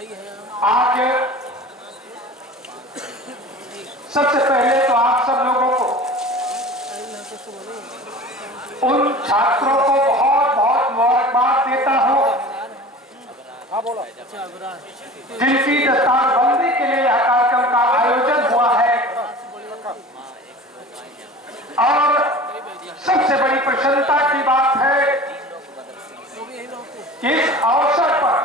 आज सबसे पहले तो आप सब लोगों को, उन छात्रों को बहुत बहुत मुबारकबाद देता हूँ जिनकी दस्तारबंदी के लिए यह कार्यक्रम का आयोजन हुआ है। और सबसे बड़ी प्रसन्नता की बात है कि इस अवसर पर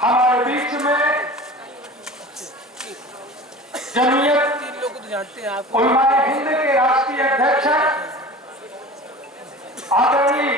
हमारे बीच में जमीयत उलमाए हिंद के राष्ट्रीय अध्यक्ष आदरणीय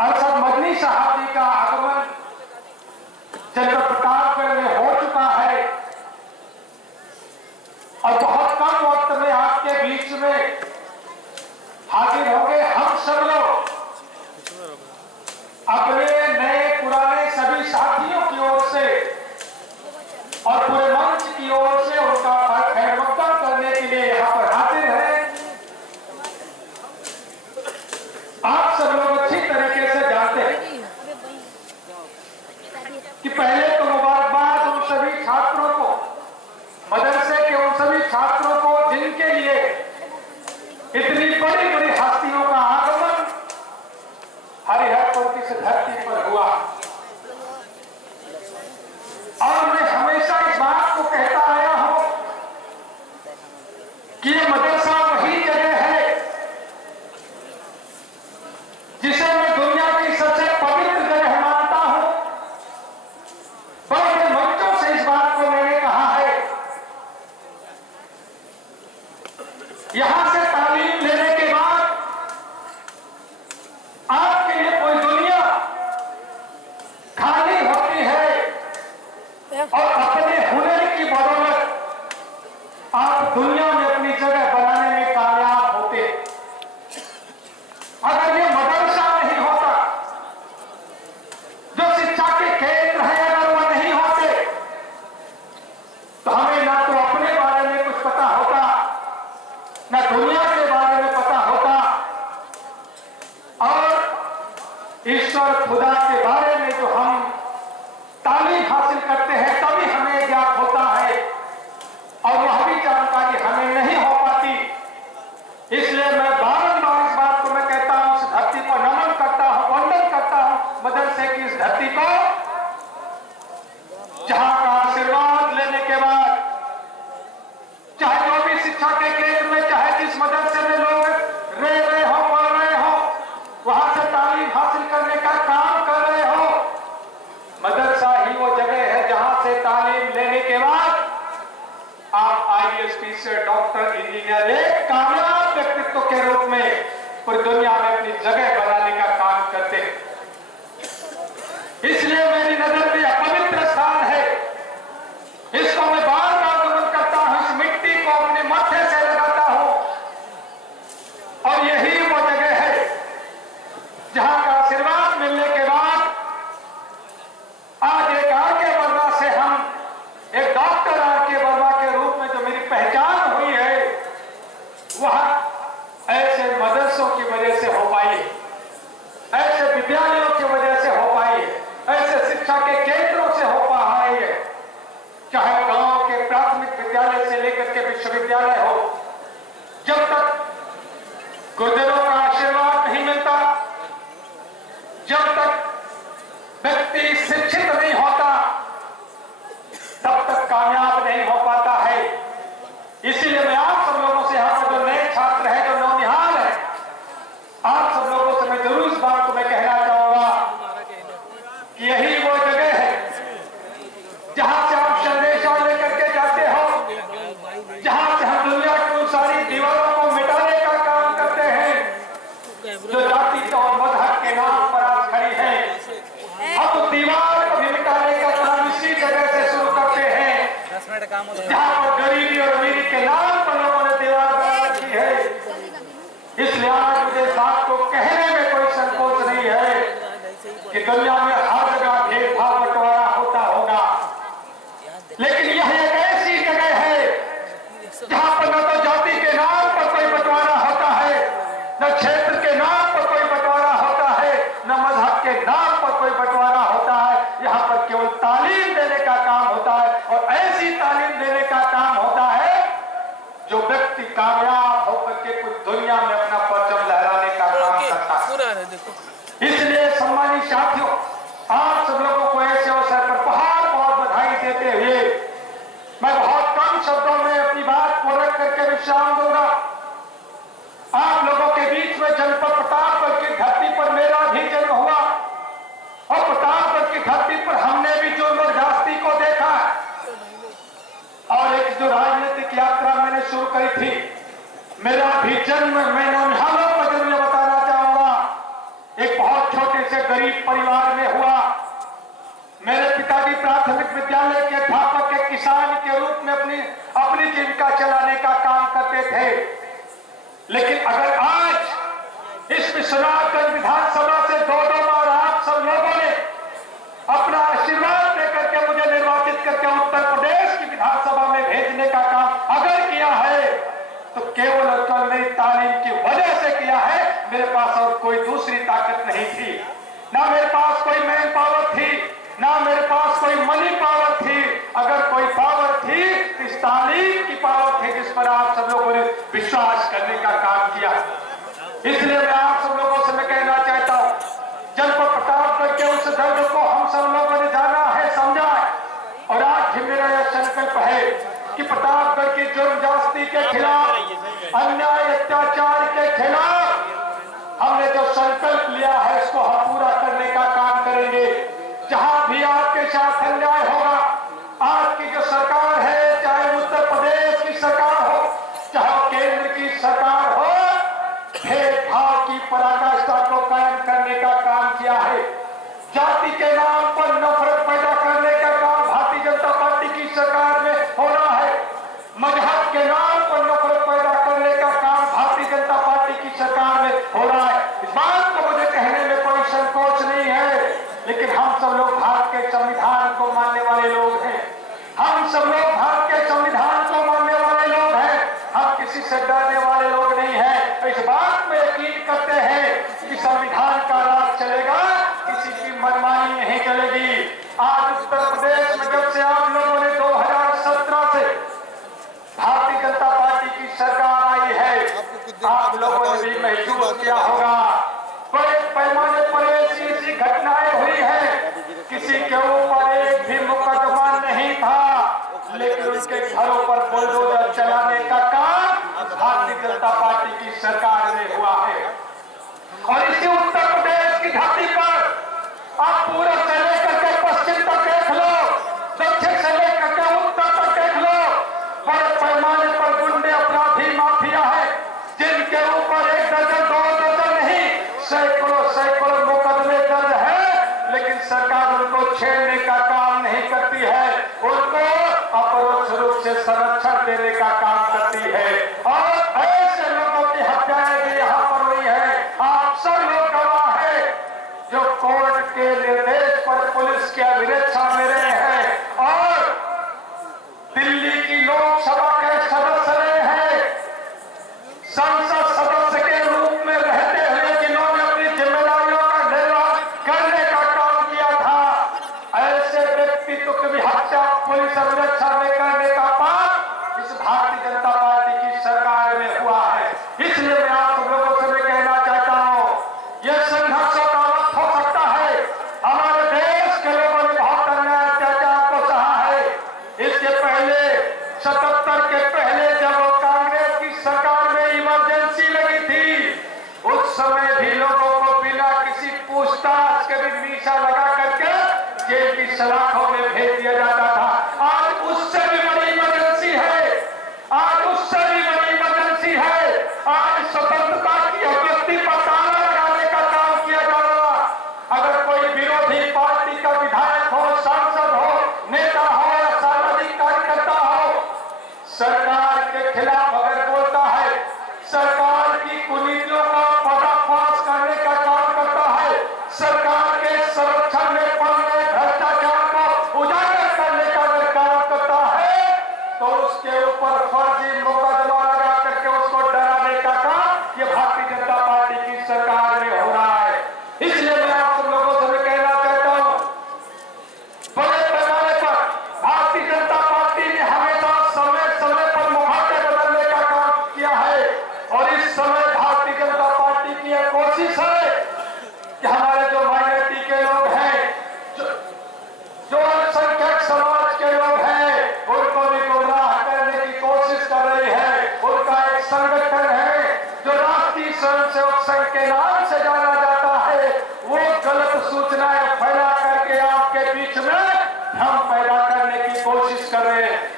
अरशद मदनी साहब जी का आगमन जनपद प्रतापगढ़ में हो चुका है और बहुत कम वक्त में आपके बीच में हाजिर होंगे। हम सब लोग अपने नए पुराने सभी साथियों की ओर से और पूरे मंच की ओर से उनका खैर मकदम करने के लिए यहाँ पर हाजिर हैं। आप सब लोग अच्छी तरीके से जानते हैं कि पहले तो मुबारकबाद उन सभी छात्रों को, मदरसे के उन सभी छात्रों को जिनके लिए इतनी बड़ी बड़ी हस्तियों का आगमन हरिहरपुर की इस धरती पर हुआ। और मैं हमेशा इस बात को कहता आया हूं कि ये मदरसा वही जगह है जिसे मैं दुनिया की सबसे पवित्र जगह मानता हूं। बड़े मंचों से इस बात को मैंने कहा है। यहां से तालीम लेने के बाद आपके लिए कोई दुनिया खाली होती है और अपने हुनर की बदौलत आप दुनिया में अपनी जगह बनाने में कामयाब होते। अगर ये मदरसा नहीं होता, जो शिक्षा के केंद्र है, अगर वो नहीं होते तो हमें ना तो अपने बारे में कुछ पता होता, ना दुनिया के बारे में पता होता और ईश्वर खुदा के बारे में जो हम तालीम हासिल करते हैं तभी हमें ज्ञात होता है और वह भी जानकारी हमें नहीं हो पाती। इसलिए मैं बारंबार इस बात को मैं कहता हूं, इस धरती को नमन करता हूं, वंदन करता हूं मदरसे की इस धरती को, जहां का आशीर्वाद लेने के बाद चाहे जो भी शिक्षा के केंद्र में, चाहे जिस मदरसे में लोग रह रहे हो, पढ़ रहे हो, वहां से तालीम हासिल करने का काम कर रहे हो, मदरसा ही वो जगह है जहां से तालीम लेने के बाद आप आईएएस टीचर, डॉक्टर, इंजीनियर, एक कामयाब व्यक्तित्व के रूप में पूरी दुनिया में अपनी जगह बनाने का काम करते हैं। इसलिए मेरी नजर में यह पवित्र स्थान है, इसको मैं बार बार नमन करता हूं, इस मिट्टी को अपने माथे से लगाता हूं और यही वो जगह है जहां का आशीर्वाद मिलने के बाद आज एक आर के वर्मा से हम एक डॉक्टर आर के वर्मा के रूप में जो मेरी पहचान हुई है, वह ऐसे मदरसों की वजह से हो पाई है, ऐसे विद्यालयों की वजह से हो पाई है, ऐसे शिक्षा के केंद्रों से हो पाई है। चाहे गांव के प्राथमिक विद्यालय से लेकर के विश्वविद्यालय हो, जब तक गुरुदेवों का आशीर्वाद नहीं मिलता, जब तक व्यक्ति शिक्षित नहीं होता, तब तक कामयाब नहीं हो पाता है। इसीलिए मैं आप सब लोगों से, यहाँ पर जो नए छात्र हैं, जो नौनिहाल है, आप सब लोगों से मैं जरूर इस बात को मैं कहना चाहूंगा कि यही वो जगह है जहां से आप संदेशा लेकर के जाते हो, जहां से हम दुनिया की उन सारी दीवारों को मिटाने का काम करते हैं जो जाति और मजहब के नाम पर आज खड़ी है। हम उस दीवार को भी मिटाने का काम इसी जगह से शुरू करते हैं जहां पर गरीबी और अमीरी के नाम पर लोगों ने दीवार बना रखी है। इसलिए आज मुझे इस बात को कहने में कोई संकोच नहीं है कि दुनिया में हर जगह भेदभाव बंटवारा होता होगा, लेकिन यह एक ऐसी जगह है जहां पर न तो जाति के नाम पर कोई बंटवारा होता है, न क्षेत्र के नाम पर कोई बंटवारा होता है, न मजहब के नाम पर कोई बंटवारा होता यहाँ पर केवल तालीम देने का काम होता है, और ऐसी तालीम देने का काम होता है जो व्यक्ति कामयाब होकर के कुछ दुनिया में अपना परचम लहराने का काम करता है। इसलिए सम्मानित साथियों, आप सब लोगों को ऐसे अवसर पर बहुत बहुत बधाई देते हुए मैं बहुत कम शब्दों में अपनी बात पूर्ण करके विश्राम दूंगा। आप लोगों के बीच में जनपद प्रतापगढ़ की धरती पर मेरा भी जन्म हुआ, और प्रतापगढ़ की धरती पर हमने भी जुर्म और जास्ती को देखा है। और एक जो राजनीतिक यात्रा मैंने शुरू करी थी, मेरा भी जन्म, मैं नौनिहालों का जन्म बताना चाहूंगा, एक बहुत छोटे से गरीब परिवार में हुआ। मेरे पिताजी प्राथमिक विद्यालय के अध्यापक के किसान के रूप में अपनी जीविका चलाने का काम करते थे। लेकिन अगर आज इस विश्वनाथगंज विधानसभा से दो बार आप सब लोगों ने अपना आशीर्वाद देकर के मुझे निर्वाचित करके उत्तर प्रदेश की विधानसभा में भेजने का काम अगर किया है, तो केवल और केवल मेरी तालीम की वजह से किया है। मेरे पास और कोई दूसरी ताकत नहीं थी, ना मेरे पास कोई मैन पावर थी, ना मेरे पास कोई मनी पावर थी। अगर कोई पावर थी, इस तालीम की पावर थी, जिस पर आप सब लोगों ने विश्वास करने का काम किया। इसलिए मैं आप सब लोगों से मैं कहना चाहता हूं, जनपद प्रतापगढ़ के उस दर्द को हम सब लोगों ने जाना है, समझा है, और आज भी मेरा यह संकल्प है कि प्रतापगढ़ की जुर्म जास्ती के खिलाफ, अन्याय अत्याचार के खिलाफ हमने जो संकल्प लिया है, इसको हम पूरा करने का काम करेंगे। जहां भी आपके साथ अन्याय होगा, आपकी जो सरकार है, चाहे उत्तर प्रदेश की सरकार हो, चाहे केंद्र की सरकार हो, भेदभाव की पराकाष्ठा को कायम करने का काम किया है। जाति के नाम पर नफरत पैदा करने का काम भारतीय जनता पार्टी की सरकार में हो रहा है। मजहब के नाम पर नफरत पैदा करने का काम भारतीय जनता पार्टी की सरकार में हो रहा है। इस बात को मुझे कहने में कोई संकोच नहीं है, लेकिन हम सब लोग भारत के संविधान को मानने वाले लोग हैं। हम सब लोग भारत के संविधान को मानने वाले लोग हैं। हम किसी से डरने वाले लोग नहीं हैं। इस बात में यकीन करते हैं कि संविधान का राज चलेगा, किसी की मनमानी नहीं चलेगी। आज उत्तर प्रदेश में जब से आप लोगों ने 2017 से भारतीय जनता पार्टी की सरकार आई है, आप लोगों ने भी महसूस किया होगा, बड़े पैमाने पर ऐसी घटनाएं हुई हैं। किसी के ऊपर एक भी मुकदमा नहीं था, लेकिन उनके घरों पर बुलडोजर चलाने का काम भारतीय जनता पार्टी की सरकार में हुआ है। और इसी उत्तर प्रदेश की धरती पर आप पूरा से लेकर के पश्चिम तक देख लो, दक्षिण से लेकर के उत्तर तक देख लो, बड़े पैमाने पर गुंडे, अपराधी, माफिया है, जिनके ऊपर एक दर्जन, दो दर्जन नहीं, सैकड़ों मुकदमे दर्ज है, लेकिन सरकार उनको छेड़ने का काम नहीं करती है, उनको अपरोक्ष रूप से संरक्षण देने का काम करती है। और ऐसे लोगों की हत्याएं भी यहाँ पर हुई है। आप सब लोग गवाह है, जो कोर्ट के निर्देश पर पुलिस के अभिरक्षा में रहे हैं और दिल्ली की लोकसभा के सदस्य रहे हैं, संसद सदस्य के रूप में रहते हुए जिन्होंने अपनी जिम्मेदारियों का निर्वाह करने का काम किया था, ऐसे व्यक्तित्व की भी हत्या पुलिस अभिरक्षा में करने का पाप इस भारतीय जनता पार्टी की सरकार में हुआ है। इसलिए मैं आप सब लोगों से मैं कहना चाहता हूं, यह संघर्ष का वक्त हो सकता है। हमारे देश के लोगों ने बहुत अन्याय अत्याचार को सहा है। इसके पहले 77 के पहले जब कांग्रेस की सरकार में इमरजेंसी लगी थी, उस समय भी लोगों को बिना किसी पूछताछ के भी मीसा लगा करके जेल की सलाखों में भेज दिया जाता था। आज उससे भी बड़ी इमरजेंसी है, आज उससे भी बड़ी इमरजेंसी है। आज स्वतंत्रता की अभिव्यक्ति पर ताला लगाने का काम किया जा रहा। अगर कोई विरोधी पार्टी का विधायक हो, सांसद हो, नेता हो या सामाजिक कार्यकर्ता हो, सरकार के खिलाफ अगर बोलता है, सरकार की कुनीतियों का पर्दाफाश करने का काम करता है, सरकार के संरक्षण में पड़ रहे भ्रष्टाचार को उजागर करने का अगर काम करता है, तो उसके ऊपर फर्जी मुकदमा लगा करके उसको डराने का काम ये भारतीय जनता पार्टी की सरकार में हो रहा है। इसलिए मैं आप सब लोगों से कहना चाहता हूं,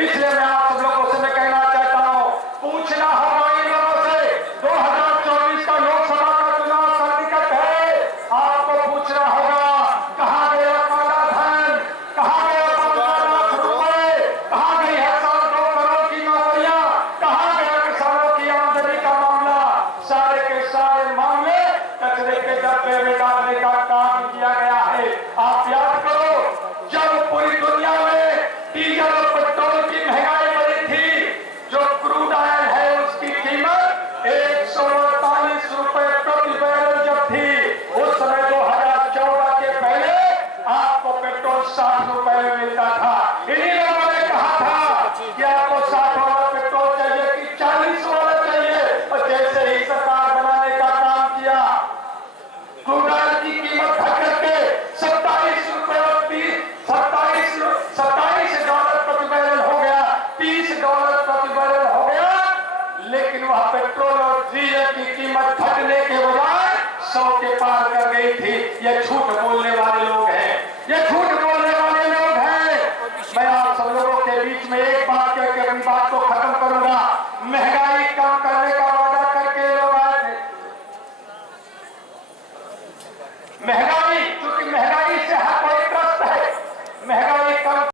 इसलिए मैं आप सब लोगों से मैं कहना चाहता हूं, पूछना होगा इन लोगों से, 2024 का लोकसभा का चुनाव सन्निकट है, आपको पूछना होगा कहां गया काला धन, कहां गया 15 लाख रुपए, कहां गई है 2 करोड़ की नौकरियां, कहां गया किसानों की आमदनी का मामला। सारे के सारे मामले कचरे के डब्बे में डालने का काम किया गया है। आप याद करो, जब पूरी दुनिया में डीजल और पेट्रोल की महंगाई बढ़ी थी, जो क्रूड ऑयल है उसकी कीमत 148 रुपए प्रति बैरल जब थी, उस समय 2014 के पहले आपको पेट्रोल 60 रुपए में मिलता था। इन्हीं लोगों ने कहा था कि आपको 60 वाला पेट्रोल चाहिए कि 40 वाला चाहिए, और जैसे ही सरकार बनाने का काम किया, क्रूड ऑयल की कीमत घट करके 27 रुपए और 27 डॉलर प्रति बैरल हो गया, 30 डॉलर प्रति बैरल हो गया। लेकिन वह पेट्रोल और डीजल की कीमत घटने के बजाय 100 के पार कर गई थी। यह झूठ बोलने वाले